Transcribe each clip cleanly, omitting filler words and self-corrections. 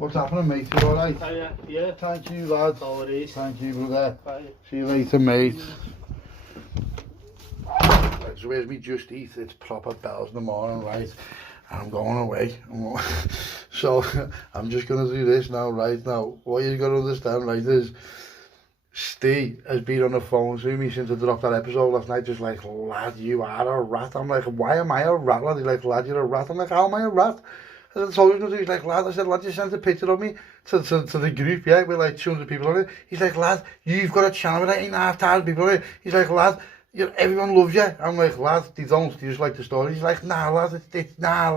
What's happening, mate? You alright? Yeah. Thank you, lad. No worries. Thank you, brother. Bye. See you later, mate. Right, so where's me just eat? It's proper bells in the morning, right? And I'm going away. So I'm just going to do this now, right? Now, what you got to understand, right, is STE has been on the phone to me since I dropped that episode last night, just like, lad, you are a rat. I'm like, why am I a rat, lad? He's like, lad, you're a rat. I'm like, how am I a rat? I said, so he's like, lad, I said, lad, you sent a picture of me to the group, yeah, with like 200 people on it. He's like, lad, you've got a channel with 8,500 people on it. He's like, lad, everyone loves you. I'm like, lad, they don't, they just like the story. He's like, nah, lad, nah,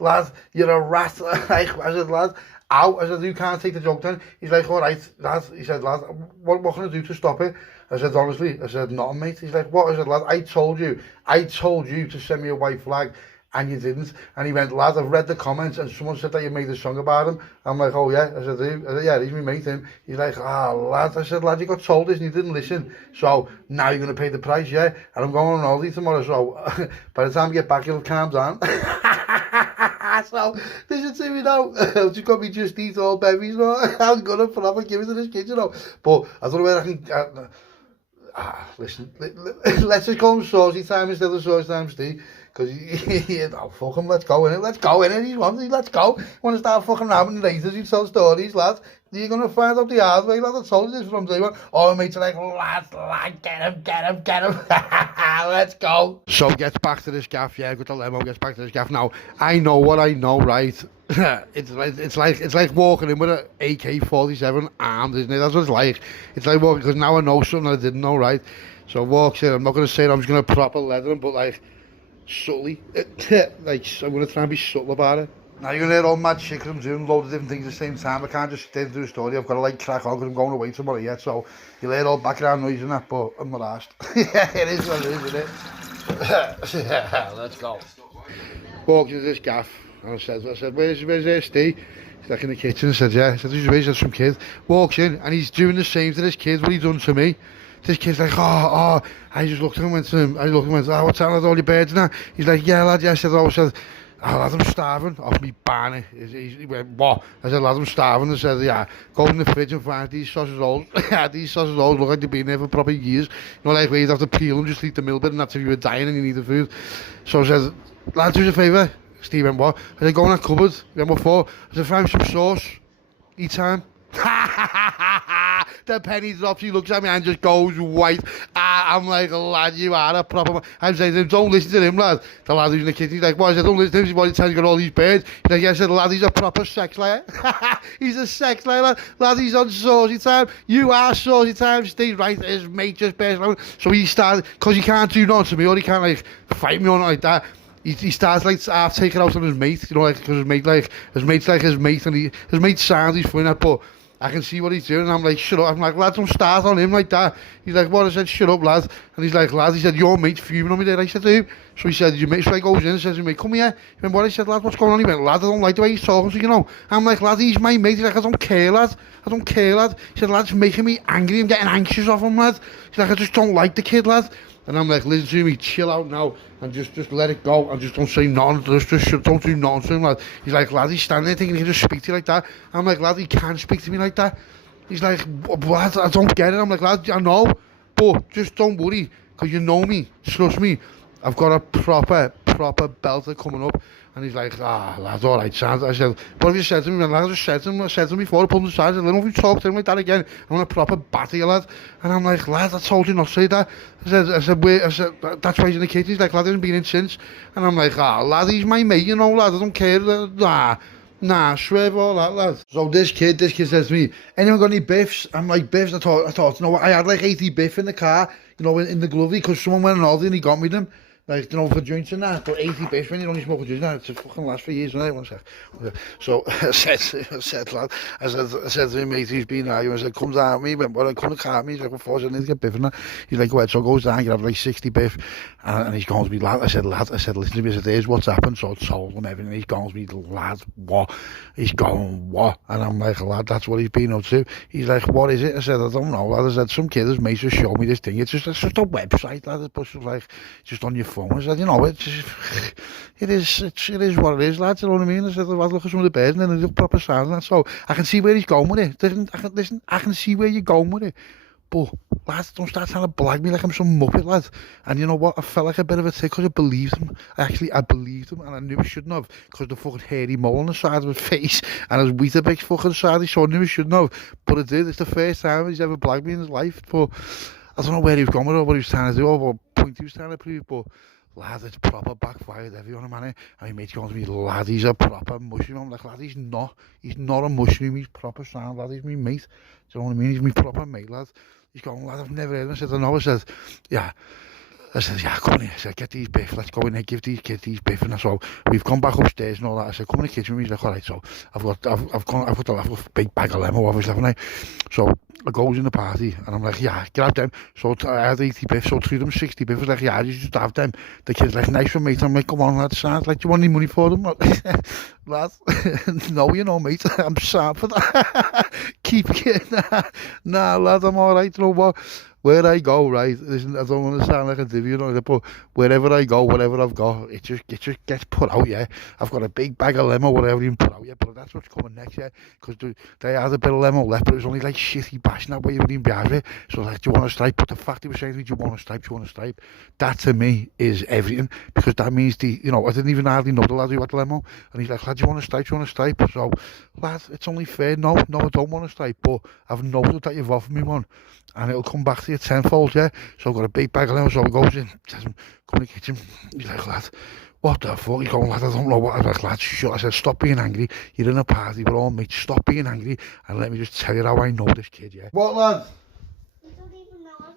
lad, you're a rat. Like, I said, lad, ow. I said, you can't take the joke then. He's like, all right, lad. He said, lad, what can I do to stop it? I said, honestly, I said, nothing, mate. He's like, what? I said, lad, I told you to send me a white flag, and you didn't. And he went, lad, I've read the comments, and someone said that you made a song about him. I'm like, oh yeah. I said, who? I said, yeah, he's my mate, him. He's like, lad. I said, lad, you got told this and you didn't listen. So now you're going to pay the price, yeah? And I'm going on holiday tomorrow, so by the time you get back, you'll calm down. So, listen to me now. I've just got me just eat all berries, no? I'm going to forever give it to this kid, you know. But I don't know where I can... listen, let's just call him SAUCY time instead of SAUCY time, Steve. Because, oh, fuck him, let's go, innit? Let's go, innit? He's wanted, let's go. You want to start fucking around later, you tell stories, lad. You're going to find out the hard way, lad. I told you this from day one. All my mates are like, lad, get him. Let's go. So, gets back to this gaff, yeah, got the limo, gets back to this gaff. Now, I know what I know, right? it's like walking in with an AK-47 armed, isn't it? That's what it's like. It's like walking, because now I know something I didn't know, right? So I walks in, I'm not going to say I'm just going to proper leather him, but like, subtly, like, I'm going to try and be subtle about it. Now you're going to hear all mad shit because I'm doing loads of different things at the same time. I can't just stay through the story. I've got to like crack on because I'm going away tomorrow yet. So you'll hear all background noise and that, but I'm not asked. Yeah, it is what it is, isn't it? Yeah, let's go. Walked into this gaff and I said, where's STE? He's like in the kitchen. I said, yeah. I said, there's some kid. Walks in and he's doing the same to this kid, what he done to me. This kid's like, I just looked at him and went to him, what's that with all your birds now? He's like, yeah, lad, yeah. I said, lad, I'm starving off me barney. He went, what? I said, lad, I'm starving. I said, yeah, go in the fridge and find these sausage rolls. These sausage rolls look like they've been there for proper years. You know, like where you'd have to peel them, just eat the middle bit, and that's if you were dying and you need the food. So I said, lad, do us a favour. Steve went, what? I said, go in that cupboard. He went, what for? I said, find some sauce. Eat time. The penny drops, he looks at me and just goes white. I'm like, lad, you are a proper... I'm saying to him, don't listen to him, lad. The lad who's in the kitchen, he's like, what? I said, don't listen to him, he's why he's got all these birds. He's like, yeah, I said, lad, he's a proper sex liar. He's a sex liar, lad. Lad, he's on SAUCY time. You are SAUCY time, Steve, right? His mate just burst out. So he started, because he can't do nothing to me, or he can't, like, fight me or nothing like that. He starts like half taking out on his mate, you know, like, because his mate's like his mate, and his mate sounds, he's funny that, but I can see what he's doing, and I'm like, shut up. I'm like, lad, don't start on him like that. He's like, what? I said, shut up, lad. And he's like, lad, he said, your mate's fuming on me there. I said to him, so he said, your mate, so he goes in and says to me, come here. He went, what? I said, lad, what's going on? He went, lad, I don't like the way he's talking to you, know. I'm like, lad, he's my mate. He's like, I don't care, lad. He said, lad, it's making me angry. I'm getting anxious off him, lad. He's like, I just don't like the kid, lad. And I'm like, listen to me, chill out now, and just let it go, and just don't say nothing, just don't do nothing to him, lad. He's like, lad, he's standing there thinking he can just speak to you like that. I'm like, lad, he can't speak to me like that. He's like, lad, I don't get it. I'm like, lad, I know, but just don't worry, because you know me, trust me. I've got a proper belter coming up. And he's like, lad, all right, Sam. I said, what have you said to me? And I just said to him before, I pulled him aside. I said, I don't know if you talk to him like that again. I'm going to proper batter you, lad. And I'm like, lad, I told you not to say that. I said, that's why he's in the kitchen. He's like, lad, he hasn't been in since. And I'm like, lad, he's my mate, you know, lad, I don't care. Nah, swear all that, lad. So this kid says to me, anyone got any biffs? I'm like, biffs? I thought, you know what, I had like 80 biff in the car, you know, in the glovey, because someone went on holiday and he got me them. Like, you know, for joints and that, but 80 biffs when you only smoke a joint, it's a fucking last for years, isn't it? 1 sec. So I said, lad, I said to him, mate, he's been arguing. I said, comes down with me, went, well, I couldn't car me. He's like, what for? I said, I need to get biff in that. He's like, well, so goes down, you have like 60 biff. And he's going to me, lad. I said, listen to me. I said, here's what's happened. So I told him everything. He's going to me, lad, what? He's going, what? And I'm like, lad, that's what he's been up to. He's like, what is it? I said, I don't know, lad. I said, some kid has made us show me this thing. It's just a website, lad. It's like, just on your phone. phone. I said, you know, it is what it is, lads, you know what I mean? I said, look at some of the birds and then they look proper sound and that. So I can see where he's going with it. I can see where you're going with it. But, lads, don't start trying to blag me like I'm some muppet, lad. And you know what? I felt like a bit of a tick because I believed him. I believed him, and I knew I shouldn't have because the fucking hairy mole on the side of his face and his Weetabix fucking side, so I knew I shouldn't have. But I did. It's the first time he's ever blagged me in his life. But I don't know where he was going with it or what he was trying to do or what point he was trying to prove, but lad, it's proper backfired everyone, man. And my mate's going to me, lad, he's a proper mushroom. I'm like, lad, he's not a mushroom, he's proper sound, lad, he's my mate. Do you know what I mean? He's my proper mate, lad. He's going, lad, I've never heard him. I said, I know. I said, yeah, come on here. I said, get these biff, let's go in there, give these kids these biff. And so we've gone back upstairs and all that. I said, come in the kitchen with me. He's like, all right, so I've got a big bag of limo, obviously, haven't I? So I goes in the party and I'm like, yeah, grab them. So I had 80 biff, so 3 of them 60 biff. I was like, yeah, you just have them. The kid's like, nice one, mate. I'm like, come on, lad, sounds like, do you want any money for them? Lad, no, you know, mate, I'm sad for that. Keep it. Nah, lad, I'm all right, you know what? Where I go, right, listen, I don't want to sound like a divvy, you know, but wherever I go, whatever I've got, it just gets put out, yeah. I've got a big bag of limo, whatever you put out, yeah, but that's what's coming next, yeah, because they had a bit of limo left, but it was only like shitty bashing that way, you wouldn't be out of it. So like, do you want a stripe? But the fact he was saying to me, do you want a stripe, do you want a stripe? That to me is everything, because that means you know, I didn't even hardly know the lad who had the limo, and he's like, lad, do you want a stripe, do you want a stripe? So, lad, it's only fair, no, I don't want a stripe, but I've noted that you've offered me one, and it'll come back to you tenfold, yeah. So I've got a big bag of them, so he goes in, says, come in the kitchen. He's like, lad, what the fuck? He's going, lad, I don't know what. I was like, lad, shut. I said, stop being angry. You're in a party, we're all mates. Stop being angry and let me just tell you how I know this kid, yeah. What, lad? You don't even know how to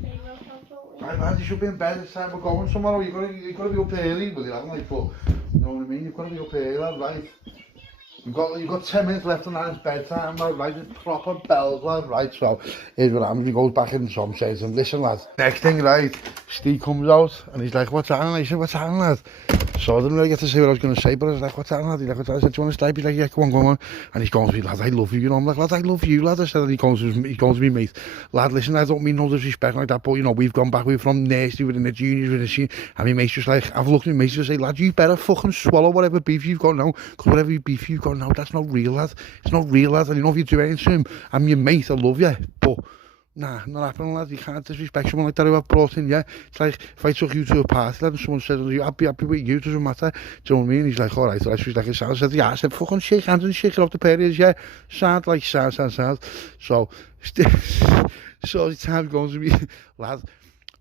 play your Right, lad, you should be in bed this time. We're going somewhere. You've got to be up early, but you haven't, like, but, you know what I mean? You've got to be up early, lad, right? You've got 10 minutes left and it's bedtime, lad, right? It's proper bells, lad, right? So, here's what happens. He goes back in some says to him, listen, lad. Next thing, right, Steve comes out and he's like, what's happening? I said, what's happening, lad? So I didn't really get to say what I was going to say, but I was like, what's happening, lad? He's like, what's happening? I said, do you want to stay? He's like, yeah, come on. And he's going to me, lad, I love you, you know? I'm like, lad, I love you, lad. I said, and he goes to me, mate, lad, listen, I don't mean no disrespect like that, but, you know, we've gone back, we're from nursery, we're in the juniors, we're in the senior, and my mate's just like, I've looked at my mates and say, lad, you better fucking swallow whatever beef you've got now, because whatever beef you've got now, that's not real, lad. It's not real, lad. And you know, if you do anything to him, I'm your mate, I love you, but nah, not happening, lad. You can't disrespect someone like that who I've brought in, yeah. It's like if I took you to a party, lad, and someone said, I'd be happy with you, doesn't matter. Do you know what I mean? He's like, all right, so she's like, it sounds. I said, yeah. I said, fucking shake hands and shake it off the periods, yeah. Sound like sound. So the time goes to me, lad.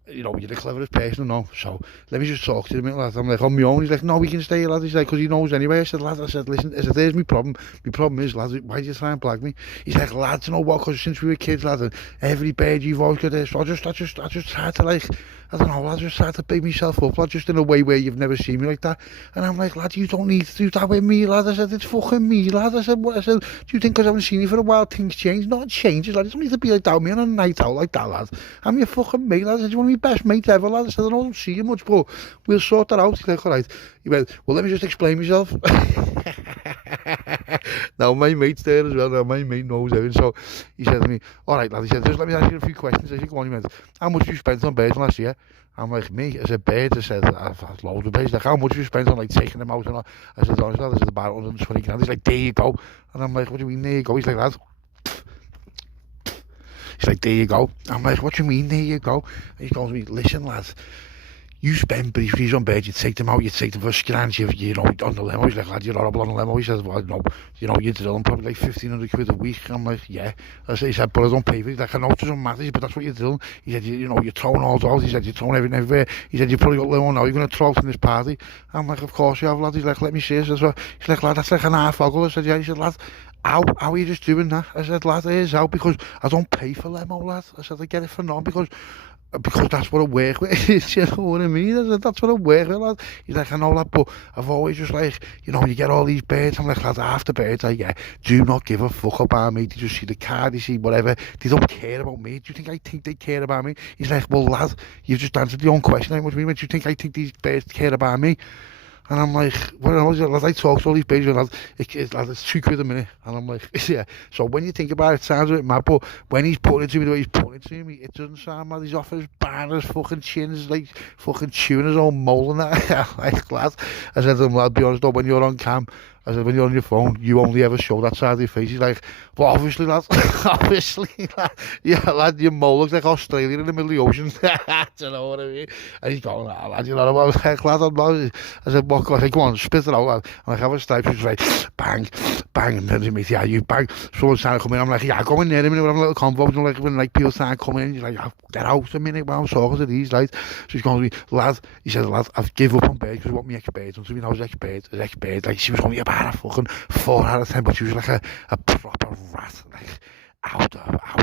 You know, you're the cleverest person, no. So let me just talk to him, lad. I'm like, on my own. He's like, no, we can stay here, lad. He's like, because he knows anyway. I said, lad, listen, I said, there's my problem. My problem is, lad, why do you try and blag me? He's like, lad, you know what? Because since we were kids, lad, and every bird you've always got this. So I just tried to, like, I don't know, lad, I just tried to big myself up, lad, just in a way where you've never seen me like that. And I'm like, lad, you don't need to do that with me, lad. I said, it's fucking me, lad. I said, what? I said, do you think because I haven't seen you for a while, things change? No, it changes, lad. You don't need to be like that with me on a night out like that, lad. I'm your fucking mate, lad. I said, you're one of my best mates ever, lad. I said, I don't see you much, but we'll sort that out. He's like, all right. He went, well, let me just explain myself. Now, my mate's there as well. Now, my mate knows everything. So he said to me, all right, lad. He said, just let me ask you a few questions. I said, go on. He went, how much you spent on birds last year? I'm like, me? I said, birds? I said, I've had loads of birds. He's like, how much you spent on, like, taking them out and all? I said, honestly, lad, I said, about 120 grand. He's like, there you go. And I'm like, what do you mean, there you go? He's like, lad. He's like, there you go. I'm like, what do you mean, there you go? And he goes to me, listen, lads, you spend briefly on birds, you take them out, you take them for scrans, you know, on the limo. He's like, lad, you're horrible on the limo. He says, well, no, you know, you drill them probably like 1,500 quid a week. I'm like, yeah. He said, but I don't pay for it. He's like, I know it doesn't matter, but that's what you're doing. He said, you know, you're throwing all out. He said, you're throwing everything everywhere. He said, you've probably got limo now, you're going to throw it in this party. I'm like, of course you have, lad. He's like, let me see. He's like, lad, that's like an half ogle. I said, yeah. He said, lad, how are you just doing that? I said, lad, here's how, because I don't pay for limo, lad. I said, I get it for none, because that's what I work with. You know what I mean? I said, that's what I work with, lad. He's like, I know that, but I've always just like, you know, you get all these birds. I'm like, lad, half the birds I get do not give a fuck about me. They just see the car, they see whatever. They don't care about me. Do you think I think they care about me? He's like, well, lad, you've just answered your own question. What do you mean? Do you think I think these birds care about me? And I'm like, what else? Lad, I talk to all these babes, lad, it's £2 a minute. And I'm like, yeah. So when you think about it, it sounds a bit mad, but when he's putting it to me the way he's putting it to me, it doesn't sound mad. He's off his banners, fucking chins, like fucking chewing his own mole and that. Like, lad, I said to him, lad, be honest though, when you're on cam, I said, when you're on your phone, you only ever show that side of your face. He's like, well, obviously, lad, obviously, lad. Yeah, lad, your mole looks like Australia in the middle of the ocean. Do you know what I mean? And he's going, ah, lad, you know what I mean? Lad, I'm not. I said, what? I said, go on, spit it out, lad. And I have a stripe, he's like, bang, bang, and then he meets, yeah, you bang. Someone's trying to come in, I'm like, yeah, go in there a minute, we're having a little convo, and like, when like people trying to come in, he's like, oh, get out a minute while I'm talking to these, like. So he's going to me, lad, he said, lad, I've give up on bed, because what my ex-bed, and so I was ex-bed, like, she was only about a fucking 4 out of 10, but she was like a proper rat, like, how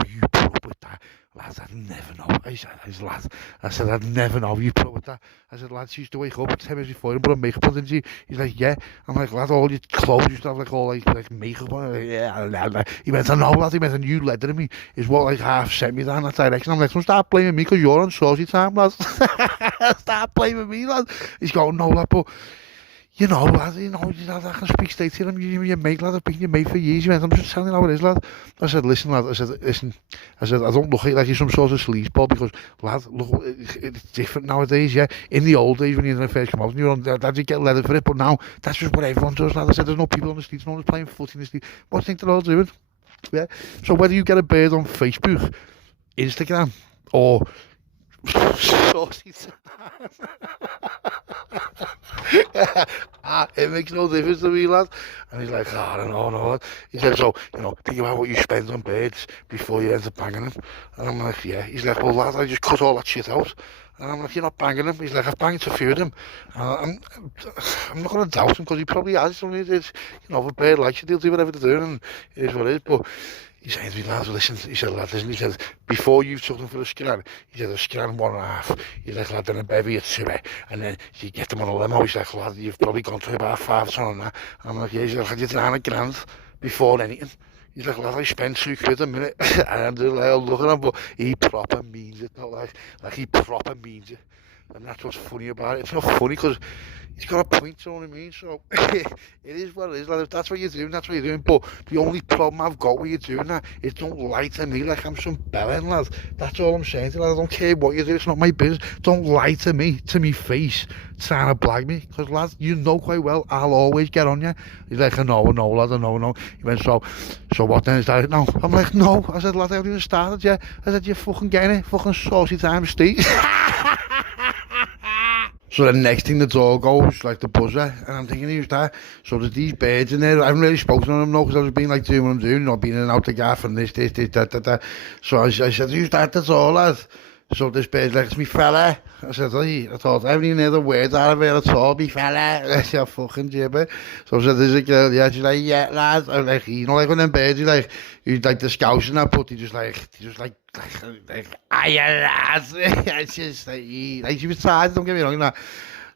you put up with that? Lads, I'd never know. I said, I'd never know you put up with that. I said, lad, she used to wake up 10 minutes before and put on makeup on, didn't she? He's like, yeah. I'm like, lad, all your clothes used to have like all like makeup on. Like, yeah. He went, I know, lad. He went, and you led me is what like half sent me down that direction. I'm like, don't start blaming me because you're on saucy time, lad. Start blaming me, lad. He's going, no, lad, but you know, lad, I can speak straight to him. You're your mate, lad. I've been your mate for years. He went, I'm just telling you how it is, lad. I said, listen, lad. I said, I don't look at you like you're some sort of sleazeball because, lad, look, it's different nowadays, yeah. In the old days when you didn't first come out and you're on, dad, you get leather for it, but now that's just what everyone does, lad. I said, there's no people on the streets, no one's playing foot in the street. What do you think they're all doing? Yeah. So whether you get a bird on Facebook, Instagram, or saucy time. It makes no difference to me, lad. And he's like, oh, I don't know, no, lad. He said, so, you know, think about what you spend on birds before you end up banging them. And I'm like, yeah. He's like, well, lad, I just cut all that shit out. And I'm like, you're not banging them. He's like, I've banged a few of them. I'm not going to doubt him because he probably has. I mean, it's, you know, if a bird likes it, they'll do whatever they're doing, and it is what it is. But he said to me, lad, listen, he said, he said, before you took them for a scan, he said, a scan 1.5. He's like, lad, then a bevy at 2, and then you get them on a limo. He's like, lad, you've probably gone through about 5 ton on that. I'm like, yeah. He's like, I did 9 grand before anything. He's like, lad, I spent £2 a minute. And I'm just like, looking at him, but he proper means it, not like he proper means it. And that's what's funny about it. It's not funny because he's got a point, you know what I mean? So it is what it is, lad. If that's what you're doing, that's what you're doing. But the only problem I've got with you doing that is don't lie to me like I'm some bellend, lad. That's all I'm saying to you, lad. I don't care what you do, it's not my business. Don't lie to me face, trying to blag me. Because, lad, you know quite well I'll always get on you. He's like, I know, lad, I know. He went, so what then? Is that no? I'm like, no. I said, lad, I haven't even started yet. I said, you're fucking getting it. Fucking saucy time, Steve. So the next thing the door goes, like the buzzer, and I'm thinking, who's that? So there's these birds in there. I haven't really spoken to them, no, because I was being like doing what I'm doing, you know, being in and out the gaff and this, that. So I said, who's that? That's all, lad. So this bird's like, it's me fella. I said, hey, I thought, I haven't even heard the words out of it at all, me fella. I said, fucking gibber. So I said, there's a girl, yeah, she's like, yeah, lad. I'm like, you know, like when them birds, he's like the scouts and that, but he just like, aye, lad. It's just like, she was tired, don't get me wrong, you know.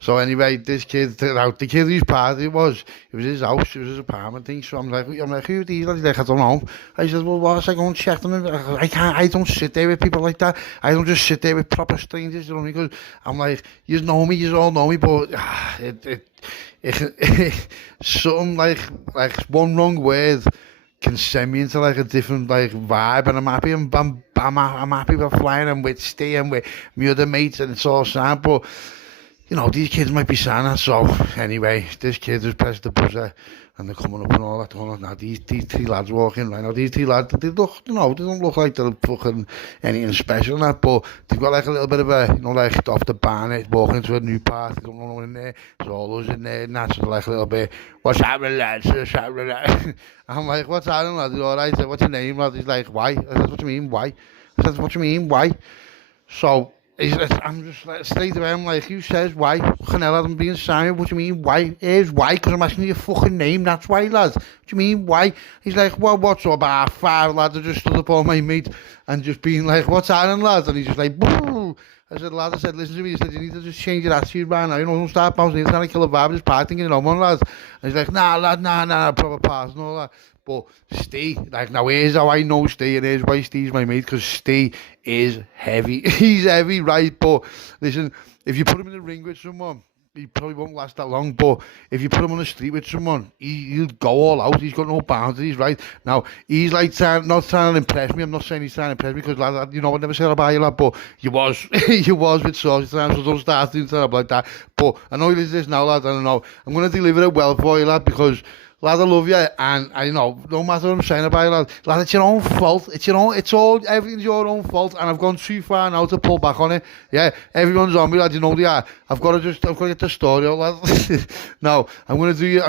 So anyway, this kid, the kid whose party it was his house, it was his apartment thing. So I'm like, who are these? He's like, I don't know. I said, well, what's I go and check them? I don't sit there with people like that. I don't just sit there with proper strangers, you know, because I'm like, you know me, you all know me, but something like one wrong word can send me into like a different like vibe, and I'm happy. I'm happy with flying and with staying with my other mates, and it's all sound, but. You know, these kids might be saying that, so anyway, this kid just pressed the buzzer and they're coming up and all that. Now, these 3 lads walking right now, these 3 lads, they look, you know, they don't look like they're fucking anything special and that, but they've got like a little bit of a, you know, like off the barnet, walking into a new part, they don't know in there, there's all us in there, and that's like a little bit, what's happening, lads, I'm like, what's happening, lad? He's alright, I said, what's your name, lad? He's like, why? I said, what do you mean, why? I said, what do you mean, why? So, I'm just like straight away, I'm like, who says why? Fucking hell, I'm being Simon, what do you mean why? Here's why, because I'm asking you your fucking name, that's why, lad. What do you mean why? He's like, well, what's up, 5 lads have just stood up on my mate and just being like, what's happening, lads? And he's just like, boo. I said, lad, listen to me, he said, you need to just change your attitude right now, you know, don't start bouncing in, trying to kill a vibe, just partying, you know, man, lads. And he's like, nah, lad, nah, proper pass and all that. But Steve, like, now here's how I know Steve, and here's why Steve's my mate, because Steve is heavy. He's heavy, right? But listen, if you put him in the ring with someone, he probably won't last that long, but if you put him on the street with someone, he'll go all out. He's got no boundaries, right? Now, he's like not trying to impress me. I'm not saying he's trying to impress me because, lad, you know, I never said about you, lad, but you was, you was with Saucy times, so don't start doing stuff like that. But I know he does this now, lad, I don't know. I'm going to deliver it well for you, lad, because, lad, I love you, and I know, no matter what I'm saying about you, lad, it's your own fault. It's your own, everything's your own fault, and I've gone too far now to pull back on it. Yeah, everyone's on me, lad, you know they are. I've got to get the story out, lad. No, I'm gonna do you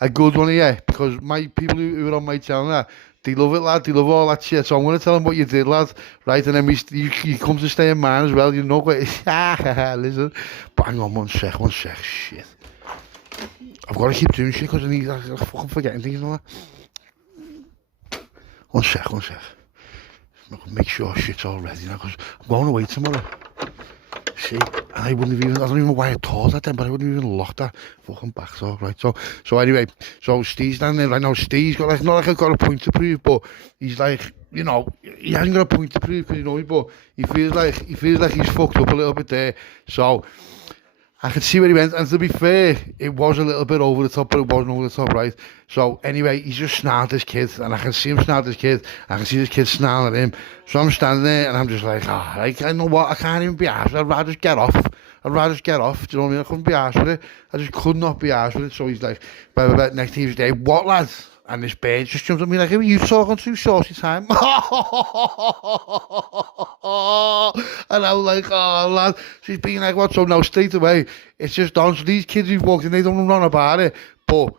a good one here, because my people who are on my channel, they love it, lad. They love all that shit. So I'm going to tell them what you did, lad. Right? And then you come to stay in mine as well. You know what? Listen. Bang on, one sec. Shit. I've got to keep doing shit because I'm fucking forgetting things and all that. One sec. Make sure shit's all ready now because I'm going away tomorrow. See? And I don't even know why I thought that then, but I wouldn't even lock that fucking back door, right? So anyway, so Steve's down there right now. Steve's got like, not like I've got a point to prove, but he's like, you know, he hasn't got a point to prove because, you know, but he feels like he's fucked up a little bit there. So I could see where he went, and to be fair, it was a little bit over the top, but it wasn't over the top, right? So anyway, he's just snarled this kid, and I can see him snarl this kid, I can see this kid snarling at him. So I'm standing there, and I'm just like, like, I know what, I can't even be arsed, I'd rather just get off. Do you know what I mean? I couldn't be arsed with it. I just could not be arsed with it. So he's like, next Tuesday, what, lad? And this bird just jumps at me like, who are you talking to, Saucy time? And I was like, oh, lad. She's being like, what? So now, straight away, it's just done. So these kids who've walked in, they don't know about it. But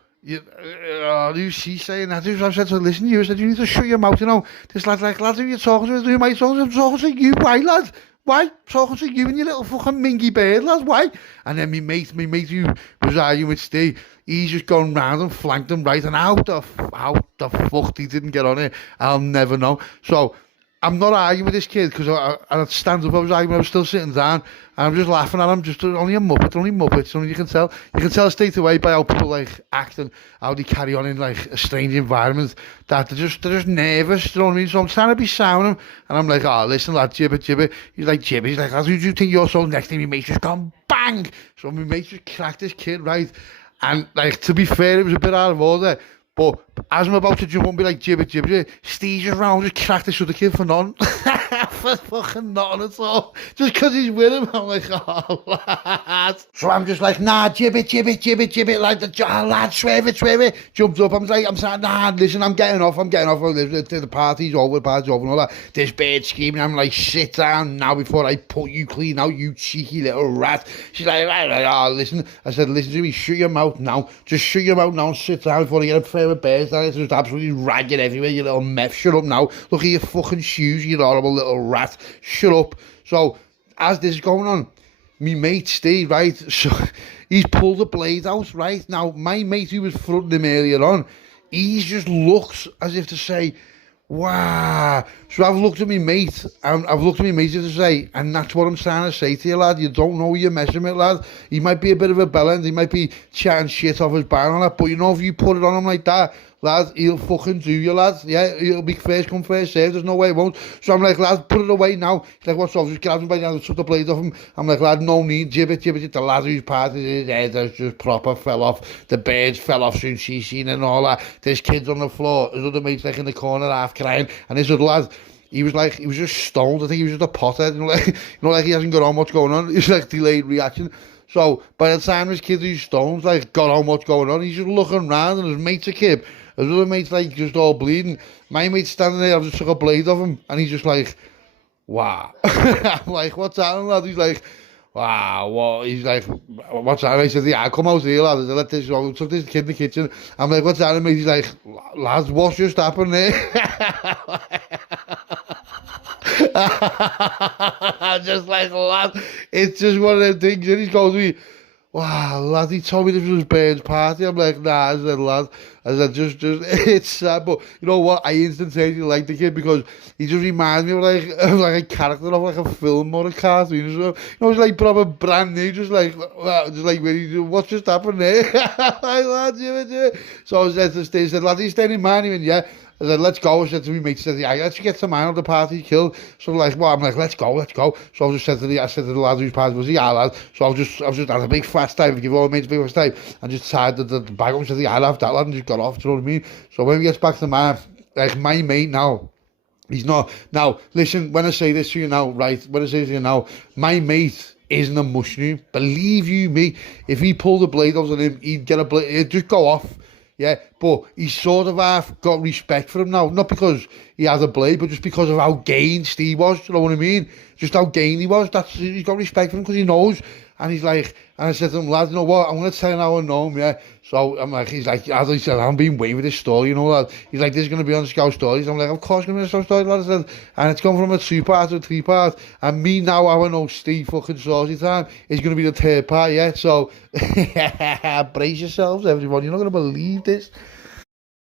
she's saying that. I said to her, listen, I said, you need to shut your mouth, you know. This lad's like, lad, who are you talking to? Who am I talking to? I'm talking to you. Why, lad? Why? Talking to you and your little fucking mingy bird, lad. Why? And then my mate who was arguing with Steve, he's just gone round and flanked him, right? And how the fuck he didn't get on it, I'll never know. So I'm not arguing with this kid because I stand up, I was arguing, I was still sitting down, and I'm just laughing at him, just only a muppet, only you can tell straight away by how people like act and how they carry on in like a strange environment that they're just nervous, you know what I mean? So I'm trying to be sound him, and I'm like, oh, listen lad, jibber. He's like, jibber, he's like, who do you think you're so next to me? Mate's just gone bang. So my mate just cracked this kid, right? And like, to be fair, it was a bit out of order. But as I'm about to jump up and be like, jibber, Steve's just round, just cracked this other kid for none. For fucking nothing at all. Just because he's with him. I'm like, oh, lad. So I'm just like, nah, jibber. Like, lad, swerve it. Jumped up, I'm saying, nah, listen, I'm getting off. The party's over and all that. This bird screaming, I'm like, sit down now before I put you clean out, you cheeky little rat. She's like, listen. I said, listen to me, shut your mouth now. Just shut your mouth now and sit down before I get a pair of bears down. It's just absolutely ragged everywhere, you little meth. Shut up now. Look at your fucking shoes, you horrible little rat. Shut up. So, as this is going on, me mate Steve, right, so he's pulled the blade out, right? Now, my mate who was fronting him earlier on, he just looks as if to say, wow. So I've looked at me mate, and to say, and that's what I'm trying to say to you, lad. You don't know who you're messing with, lad. He might be a bit of a bellend, he might be chatting shit off his bar and that, but you know, if you put it on him like that, lad, he'll fucking do you, lad. Yeah, he'll be first come, first served. There's no way he won't. So I'm like, lad, put it away now. He's like, what's up? Just grab him by the hand and took the blade off him. I'm like, lad, no need. Jibber. The lad who's part of his head has just proper fell off. The birds fell off soon she's seen and all that. There's kids on the floor. His other mate's like in the corner half crying. And this other lad, he was just stoned. I think he was just a pothead. Like he hasn't got on what's going on. He's like delayed reaction. So by the time this kid who's stoned, like, got on what's going on, he's just looking around and his mate's a kid. His other mate's like just all bleeding. My mate's standing there, I've just took a blade off him, and he's just like, wow. I'm like, what's happening, lad? He's like, wow, what? He's like, what's happening? I said, yeah, come out here, lad. I said, took this kid in the kitchen. I'm like, what's happening, mate? He's like, lads, what's just happened there? I'm just like, lad, it's just one of them things. And he's going to me, wow, lad, he told me this was Bird's party. I'm like, nah, I said, lad, just, it's sad, but you know what? I instantaneously like the kid because he just reminds me of like a character of like a film or a cartoon. So, you know, it's like proper brand new, just like what's just happened there? Like, lad, yeah. So I said to Steve, lad, he's staying in mine, he went, yeah. I said, let's go. I said to my mate, said, yeah, let's get some man at the party killed. So like, well, I'm like, let's go. So I said to the lad whose party was, yeah, lad. So I've just had a big fast time, give all my mates a big fast time, and just tied the bag up and said, yeah, I'll have that, lad, and just got off, do you know what I mean? So when we get back to the man, like, my mate now, he's not, now, listen, when I say this to you now, right, when I say this to you now, my mate isn't a mushroom, believe you me, if he pulled a blade out on him, he'd get a blade, it'd just go off. Yeah, but he's sort of half got respect for him now. Not because he had a blade, but just because of how gay Steve was. You know what I mean? Just how gay he was. He's got respect for him because he knows. And he's like, and I said to him, lad, you know what? I'm going to tell you how I know him, yeah. So I'm like, he's like, as I said, I'm being waiting with this story, you know, lad. He's like, this is going to be on Scout Stories. I'm like, of course it's going to be on Scout Stories, lad. I said, and it's gone from a 2-part to a 3-part. And me now, how I know Steve fucking Saucy time is going to be the 3rd part, yeah. So brace yourselves, everyone. You're not going to believe this.